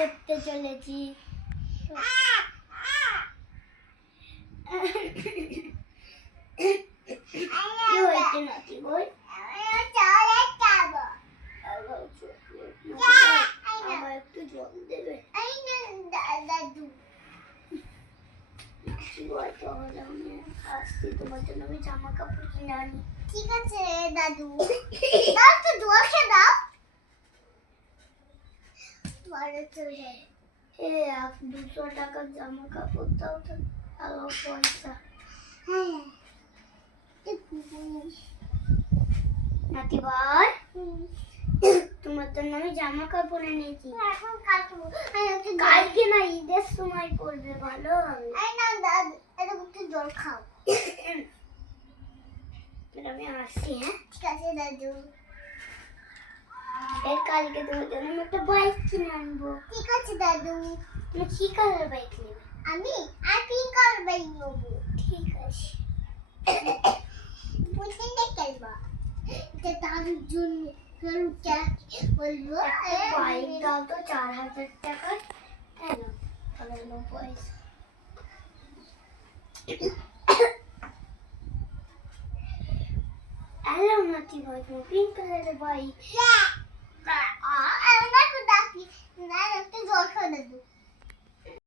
করতে চলেছি। কি হয়েছে নাতি বল? আমার একটু জল দেবে? দাদু তাহলে আমি আসছি, তোমার জন্য আমি জামা কাপড় কিনে আনি। ঠিক আছে দাদু। দাও তো জল খেয়ে দাও। 200 টাকার জামা কাপড় দাও তো, ভালো পয়সা। হ্যাঁ নাতি ভাই, তোমার জন্য আমি জামা কাপড় এনেছি। এখন কালকে না, ঈদের সময় পরবে, ভালো হবে। একটু জল খাও। আমি আসছি। হ্যাঁ ঠিক আছে দাদু। কালকে তোমার জন্য আমি একটা বাইক কিনে আনবো। ঠিক আছে দাদু। তুমি কি কালার বাইক নেবে? আমি পিঙ্ক কালার বাইক নেবো। ঠিক আছে। প্রতিদিন খেলবা, এটা দাদুর জন্য। বলবো বাইক দাও তো 4000 টাকা। হ্যাঁ ভালো পয়সা। হ্যালো নাতি ভাই, তুমি পিঙ্ক কালারের বাইক। একটু জল খাওয়া দেবো।